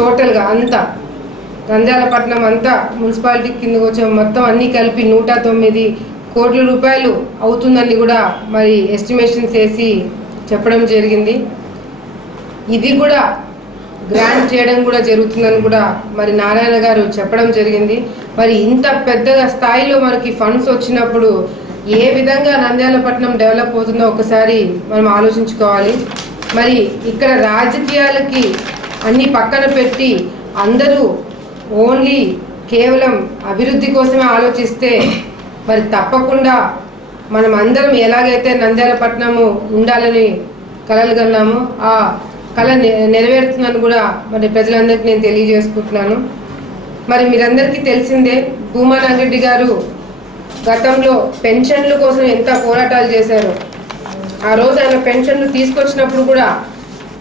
టోటల్గా అంతా నంద్యాలపట్నం అంతా మున్సిపాలిటీ కింద వచ్చే మొత్తం అన్ని కలిపి 109 కోట్ల రూపాయలు అవుతుందని కూడా మరి ఎస్టిమేషన్స్ వేసి చెప్పడం జరిగింది. ఇది కూడా గ్రాంట్ చేయడం కూడా జరుగుతుందని కూడా మరి నారాయణ గారు చెప్పడం జరిగింది. మరి ఇంత పెద్దగా స్థాయిలో మనకి ఫండ్స్ వచ్చినప్పుడు ఏ విధంగా నంద్యాలపట్నం డెవలప్ అవుతుందో ఒకసారి మనం ఆలోచించుకోవాలి. మరి ఇక్కడ రాజకీయాలకి అన్ని పక్కన పెట్టి అందరూ ఓన్లీ కేవలం అభివృద్ధి కోసమే ఆలోచిస్తే మరి తప్పకుండా మనం అందరం ఎలాగైతే నంద్యాలపట్నము ఉండాలని కలలు కన్నామో ఆ కళ నెరవేరుతుందని కూడా మరి ప్రజలందరికీ నేను తెలియజేసుకుంటున్నాను. మరి మీరందరికీ తెలిసిందే భూమా నాగిరెడ్డి గారు గతంలో పెన్షన్ల కోసం ఎంత పోరాటాలు చేశారో. ఆ రోజు ఆయన పెన్షన్లు తీసుకొచ్చినప్పుడు కూడా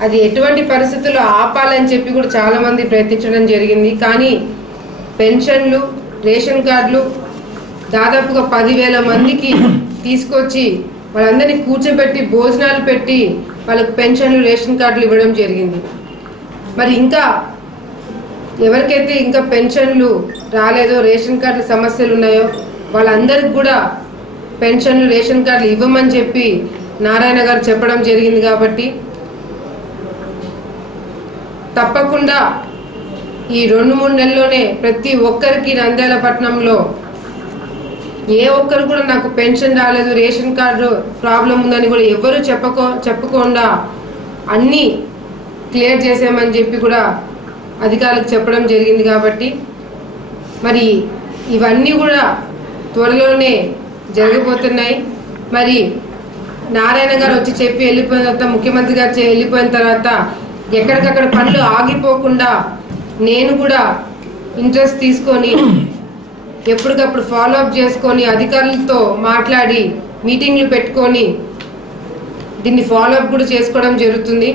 అది ఎటువంటి పరిస్థితుల్లో ఆపాలని చెప్పి కూడా చాలా మంది ప్రయత్నించడం జరిగింది. కానీ పెన్షన్లు రేషన్ కార్డులు దాదాపుగా 10,000 మందికి తీసుకొచ్చి వాళ్ళందరినీ కూర్చోబెట్టి భోజనాలు పెట్టి వాళ్ళకి పెన్షన్లు రేషన్ కార్డులు ఇవ్వడం జరిగింది. మరి ఇంకా ఎవరికైతే ఇంకా పెన్షన్లు రాలేదో రేషన్ కార్డుల సమస్యలు ఉన్నాయో వాళ్ళందరికి కూడా పెన్షన్లు రేషన్ కార్డులు ఇవ్వమని చెప్పి నారాయణ గారు చెప్పడం జరిగింది. కాబట్టి తప్పకుండా ఈ 2-3 నెలల్లోనే ప్రతి ఒక్కరికి నంద్యాలపట్నంలో ఏ ఒక్కరు కూడా నాకు పెన్షన్ రాలేదు రేషన్ కార్డు ప్రాబ్లం ఉందని కూడా ఎవరు చెప్పకుండా అన్నీ క్లియర్ చేసామని చెప్పి కూడా అధికారులకు చెప్పడం జరిగింది. కాబట్టి మరి ఇవన్నీ కూడా త్వరలోనే జరగబోతున్నాయి. మరి నారాయణ గారు వచ్చి చెప్పి వెళ్ళిపోయిన తర్వాత ముఖ్యమంత్రి గారు వెళ్ళిపోయిన తర్వాత ఎక్కడికక్కడ పనులు ఆగిపోకుండా నేను కూడా ఇంట్రెస్ట్ తీసుకొని ఎప్పటికప్పుడు ఫాలోఅప్ చేసుకొని అధికారులతో మాట్లాడి మీటింగ్లు పెట్టుకొని దీన్ని ఫాలోఅప్ కూడా చేసుకోవడం జరుగుతుంది.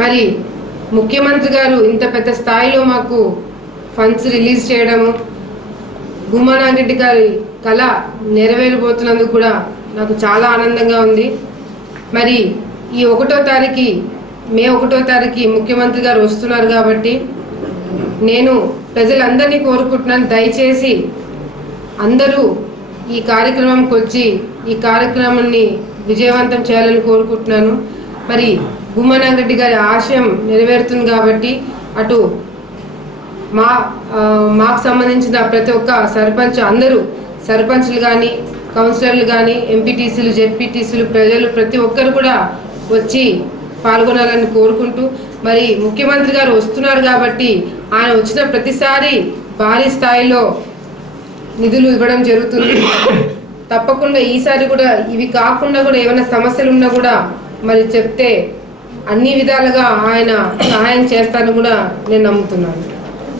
మరి ముఖ్యమంత్రి గారు ఇంత పెద్ద స్థాయిలో మాకు ఫండ్స్ రిలీజ్ చేయడము భూమా నాగిరెడ్డి గారి కళ నెరవేరబోతున్నందుకు కూడా నాకు చాలా ఆనందంగా ఉంది. మరి ఈ 1వ తారీఖు మే 1వ తారీఖు ముఖ్యమంత్రి గారు వస్తున్నారు. కాబట్టి నేను ప్రజలందరినీ కోరుకుంటున్నాను, దయచేసి అందరూ ఈ కార్యక్రమంకి వచ్చి ఈ కార్యక్రమాన్ని విజయవంతం చేయాలని కోరుకుంటున్నాను. మరి భూమా నాగిరెడ్డి గారి ఆశయం నెరవేరుతుంది. కాబట్టి అటు మాకు సంబంధించిన ప్రతి ఒక్క సర్పంచ్ అందరూ సర్పంచ్లు కానీ కౌన్సిలర్లు కానీ ఎంపీటీసీలు జెడ్పీటీసీలు ప్రజలు ప్రతి ఒక్కరు కూడా వచ్చి పాల్గొనాలని కోరుకుంటూ మరి ముఖ్యమంత్రి గారు వస్తున్నారు. కాబట్టి ఆయన వచ్చిన ప్రతిసారి భారీ స్థాయిలో నిధులు ఇవ్వడం జరుగుతుంది. తప్పకుండా ఈసారి కూడా ఇవి కాకుండా కూడా ఏమైనా సమస్యలు ఉన్నా కూడా మరి చెప్తే అన్ని విధాలుగా ఆయన సహాయం చేస్తారని కూడా నేను నమ్ముతున్నాను.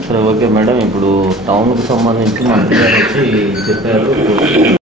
సరే, ఓకే మేడం. ఇప్పుడు టౌన్కు సంబంధించి మంత్రి గారు వచ్చి చెప్పారు.